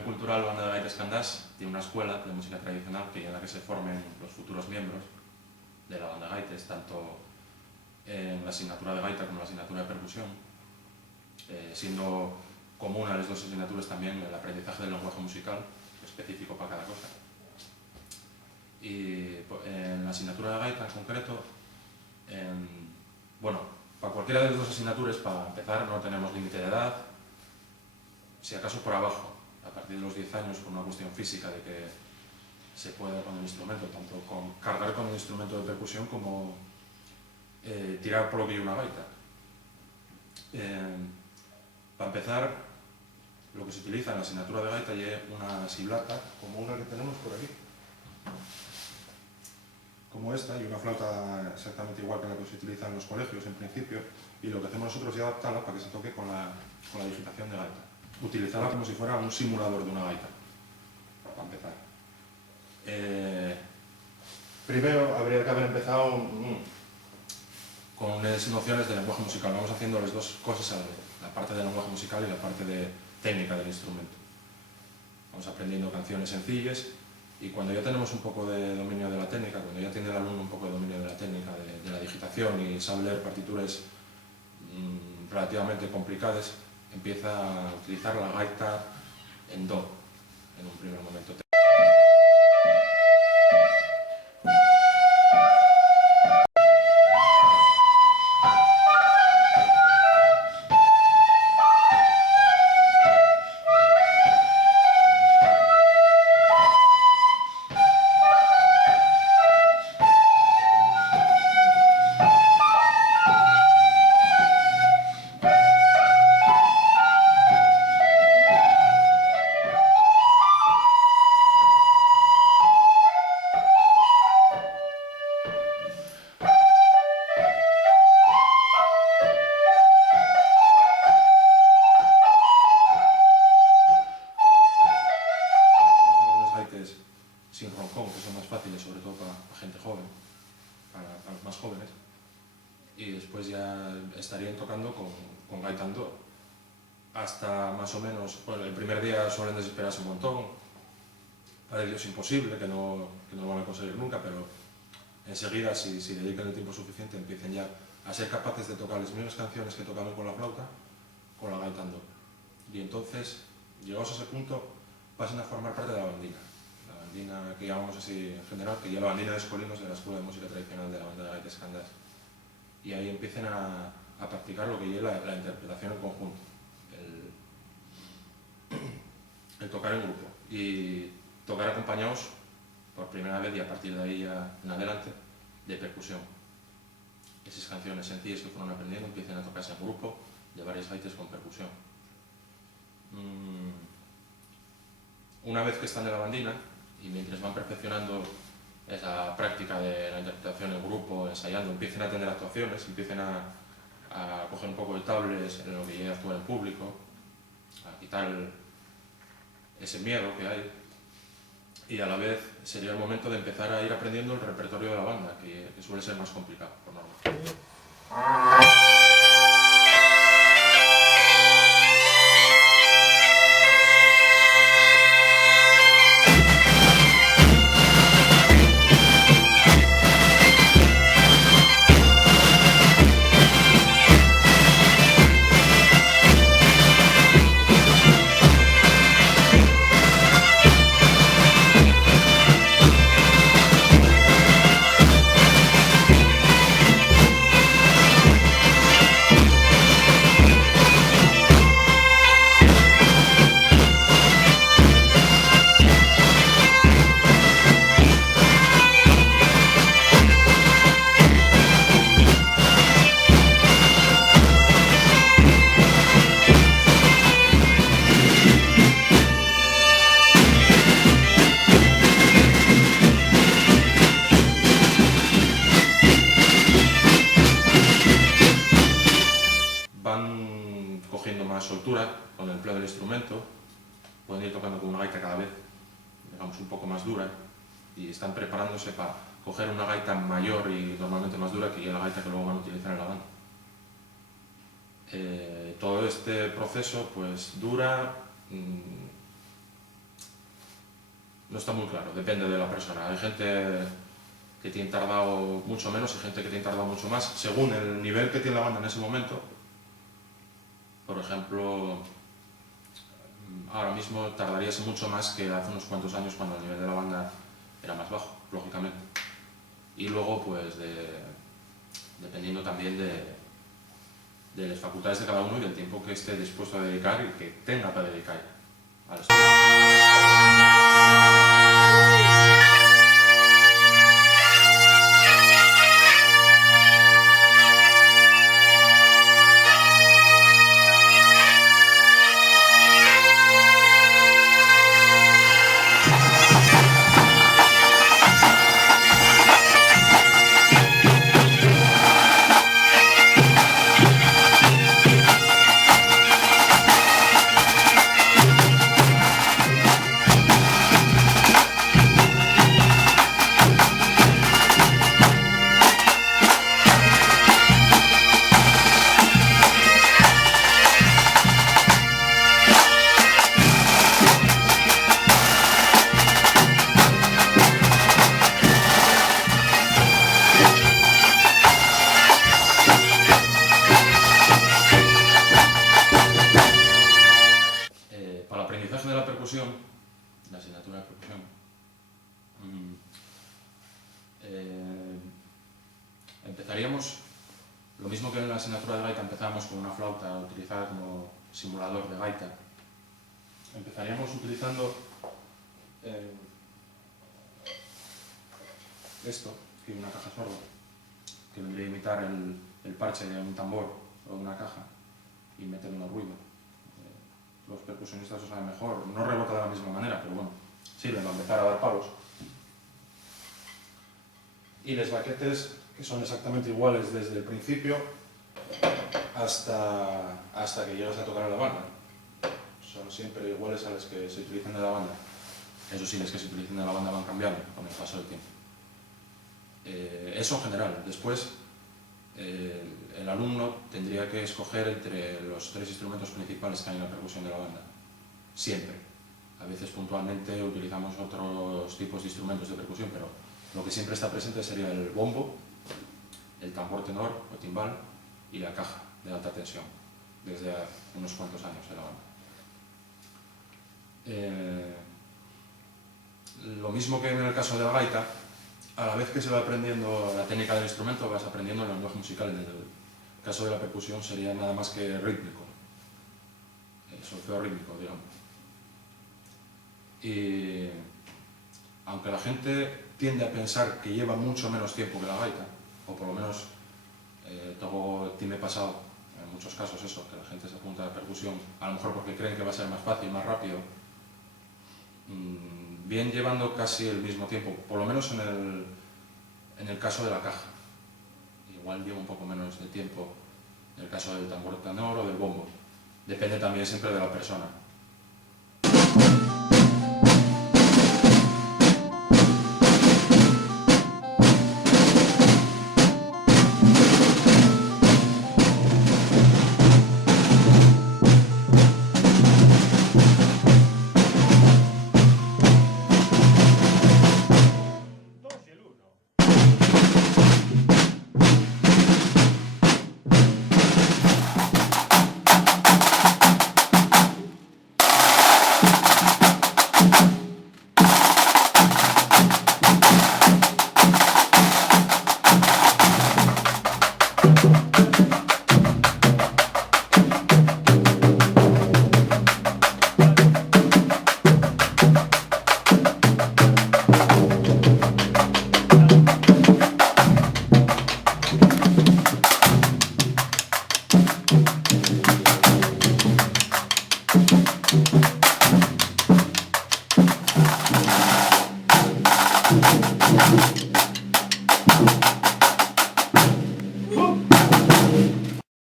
Asociación Cultural Banda de Gaitas Candás tiene una escuela de música tradicional en la que se formen los futuros miembros de la banda de gaites, tanto en la asignatura de gaita como en la asignatura de percusión, siendo común a las dos asignaturas también el aprendizaje del lenguaje musical, específico para cada cosa. Y en la asignatura de gaita en concreto, bueno, para cualquiera de las dos asignaturas, para empezar, no tenemos límite de edad, si acaso por abajo, a partir de los 10 años, por una cuestión física de que se puede con el instrumento, tanto cargar con el instrumento de percusión como tirar por lo que hay una gaita. Para empezar, lo que se utiliza en la asignatura de gaita es una siblata, como una que tenemos por aquí, como esta, y una flauta exactamente igual que la que se utiliza en los colegios en principio, y lo que hacemos nosotros es adaptarla para que se toque con la digitación de gaita. Utilizarla como si fuera un simulador de una gaita, para empezar. Primero habría que haber empezado con unas nociones de lenguaje musical. Vamos haciendo las dos cosas a la vez, la parte del lenguaje musical y la parte de técnica del instrumento. Vamos aprendiendo canciones sencillas y cuando ya tenemos un poco de dominio de la técnica, cuando ya tiene el alumno un poco de dominio de la técnica, de la digitación y sabe leer partituras relativamente complicadas, empieza a utilizar la gaita en do, en un primer momento. Sin roncón, que son más fáciles, sobre todo para gente joven, para los más jóvenes, y después ya estarían tocando con gaita en do. Hasta más o menos, bueno, el primer día suelen desesperarse un montón, para ellos es imposible, que no lo van a conseguir nunca, pero enseguida, si dedican el tiempo suficiente, empiecen ya a ser capaces de tocar las mismas canciones que tocaban con la flauta, con la gaita en do. Y entonces, llegados a ese punto, pasan a formar parte de la bandina. Que llamamos así en general, que lleva la bandina de escolinos de la Escuela de Música Tradicional de la Banda de Gaites Candás. Y ahí empiezan a practicar lo que es la interpretación en conjunto, el tocar en grupo y tocar acompañados por primera vez y a partir de ahí ya en adelante de percusión. Esas canciones sencillas que fueron aprendiendo empiezan a tocarse en grupo de varias gaitas con percusión. Una vez que están en la bandina, y mientras van perfeccionando esa práctica de la interpretación en grupo, ensayando, empiezan a tener actuaciones, empiezan a coger un poco de tablets en lo que llega a actuar en público, a quitar ese miedo que hay, y a la vez sería el momento de empezar a ir aprendiendo el repertorio de la banda, que suele ser más complicado, por norma. Cogiendo más soltura con el empleo del instrumento, pueden ir tocando con una gaita cada vez, digamos, un poco más dura, y están preparándose para coger una gaita mayor y normalmente más dura que ya la gaita que luego van a utilizar en la banda. Todo este proceso pues dura no está muy claro, depende de la persona. Hay gente que tiene tardado mucho menos y gente que tiene tardado mucho más, según el nivel que tiene la banda en ese momento. Por ejemplo, ahora mismo tardarías mucho más que hace unos cuantos años cuando el nivel de la banda era más bajo, lógicamente. Y luego, pues, dependiendo también de las facultades de cada uno y del tiempo que esté dispuesto a dedicar y que tenga para dedicar al estudio. Para el aprendizaje de la percusión, la asignatura de percusión, empezaríamos, lo mismo que en la asignatura de gaita empezamos con una flauta utilizada como simulador de gaita, empezaríamos utilizando esto, que es una caja sorda, que vendría a imitar el parche de un tambor o de una caja y meter unos ruidos. Los percusionistas lo saben mejor, no rebota de la misma manera, pero bueno, sirve para empezar a dar palos. Y los baquetes, que son exactamente iguales desde el principio hasta que llegas a tocar a la banda. Son siempre iguales a los que se utilizan en la banda. Eso sí, los que se utilizan en la banda van cambiando con el paso del tiempo. Eso en general. Después, el alumno tendría que escoger entre los 3 instrumentos principales que hay en la percusión de la banda. Siempre. A veces puntualmente utilizamos otros tipos de instrumentos de percusión, pero lo que siempre está presente sería el bombo, el tambor tenor o timbal y la caja de alta tensión, desde unos cuantos años en la banda. Lo mismo que en el caso de la gaita, a la vez que se va aprendiendo la técnica del instrumento, vas aprendiendo el lenguaje musical. En el caso de la percusión sería nada más que rítmico, solfeo rítmico, digamos. Y aunque la gente tiende a pensar que lleva mucho menos tiempo que la gaita, o por lo menos todo tiene pasado, en muchos casos eso, que la gente se apunta a la percusión, a lo mejor porque creen que va a ser más fácil, más rápido, bien llevando casi el mismo tiempo, por lo menos en el caso de la caja. Igual lleva un poco menos de tiempo en el caso del tambor tenor o del bombo. Depende también siempre de la persona. Thank you.